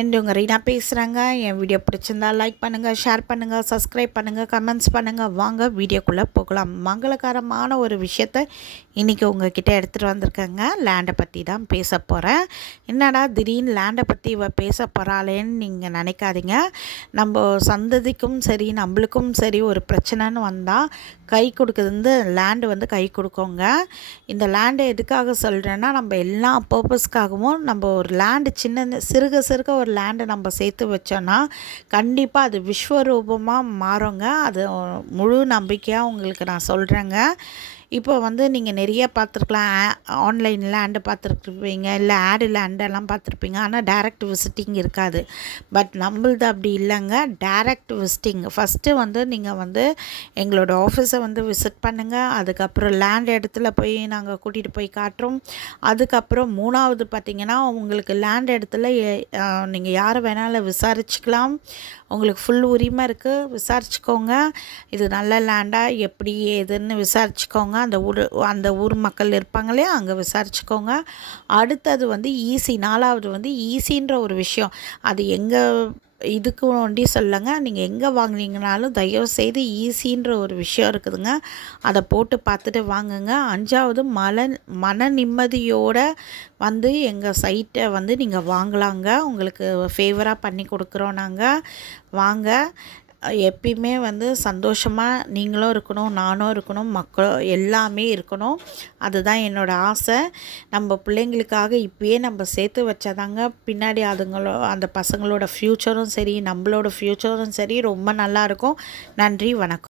உங்கள் ரீனா பேசுகிறேங்க. என் வீடியோ பிடிச்சிருந்தா லைக் பண்ணுங்கள், ஷேர் பண்ணுங்கள், சப்ஸ்கிரைப் பண்ணுங்கள், கமெண்ட்ஸ் பண்ணுங்கள். வாங்க வீடியோக்குள்ளே போகலாம். மங்களகரமான ஒரு விஷயத்தை இன்றைக்கி உங்ககிட்ட எடுத்துகிட்டு வந்திருக்கேங்க. லேண்டை பற்றி தான் பேச போகிறேன். என்னடா திடீர்னு லேண்டை பற்றி இவ பேச போகிறாளேன்னு நீங்கள் நினைக்காதீங்க. நம்ம சந்ததிக்கும் சரி நம்மளுக்கும் சரி ஒரு பிரச்சனைன்னு வந்தால் கை கொடுக்குறது வந்து லேண்டு வந்து கை கொடுக்கோங்க. இந்த லேண்டை எதுக்காக சொல்கிறேன்னா, நம்ம எல்லா பர்பஸ்க்காகவும் நம்ம ஒரு லேண்டு சின்ன சிறுக ஒரு லேண்டை நம்ம சேர்த்து வச்சோன்னா கண்டிப்பாக அது விஸ்வரூபமாக மாறுங்க. அது முழு நம்பிக்கையாக உங்களுக்கு நான் சொல்கிறேங்க. இப்போ வந்து நீங்கள் நிறைய பார்த்துருக்கலாம். ஆன்லைன் லேண்டு பார்த்துருப்பீங்க, இல்லை ஆடு லேண்டெல்லாம் பார்த்துருப்பீங்க. ஆனால் டைரக்ட் விசிட்டிங் இருக்காது. பட் நம்மளது அப்படி இல்லைங்க. டைரக்ட் விசிட்டிங் ஃபஸ்ட்டு வந்து நீங்கள் வந்து எங்களோட ஆஃபீஸை வந்து விசிட் பண்ணுங்கள். அதுக்கப்புறம் லேண்ட் இடத்துல போய் நாங்கள் கூட்டிகிட்டு போய் காட்டுறோம். அதுக்கப்புறம் மூணாவது பார்த்திங்கன்னா, உங்களுக்கு லேண்ட் இடத்துல நீங்கள் யாரை வேணாலும் விசாரிச்சுக்கலாம். உங்களுக்கு ஃபுல் உரிமை இருக்குது, விசாரிச்சுக்கோங்க. இது நல்ல லேண்டாக எப்படி ஏதுன்னு விசாரிச்சுக்கோங்க. அந்த ஊர் மக்கள் இருப்பாங்க இல்லையா, அங்கே விசாரிச்சுக்கோங்க. அடுத்தது வந்து ஈஸி, நாலாவது வந்து ஈஸின்ற ஒரு விஷயம். அது இதுக்கு ஒண்டி சொல்லுங்க. நீங்கள் எங்கே வாங்கினீங்கனாலும் தயவுசெய்து ஈஸின்ற ஒரு விஷயம் இருக்குதுங்க. அதை போட்டு பார்த்துட்டு வாங்குங்க. அஞ்சாவது மன நிம்மதியோடு வந்து எங்கள் சைட்டை வந்து நீங்கள் வாங்கலாங்க. உங்களுக்கு ஃபேவராக பண்ணி கொடுக்குறோம் நாங்கள். வாங்க. எப்பயுமே வந்து சந்தோஷமாக நீங்களும் இருக்கணும், நானும் இருக்கணும், மக்களும் எல்லாமே இருக்கணும். அதுதான் என்னோடய ஆசை. நம்ம பிள்ளைங்களுக்காக இப்பயே நம்ம சேர்த்து வச்சாதாங்க பின்னாடி அந்த பசங்களோட ஃப்யூச்சரும் சரி, நம்மளோட ஃப்யூச்சரும் சரி ரொம்ப நல்லாயிருக்கும். நன்றி, வணக்கம்.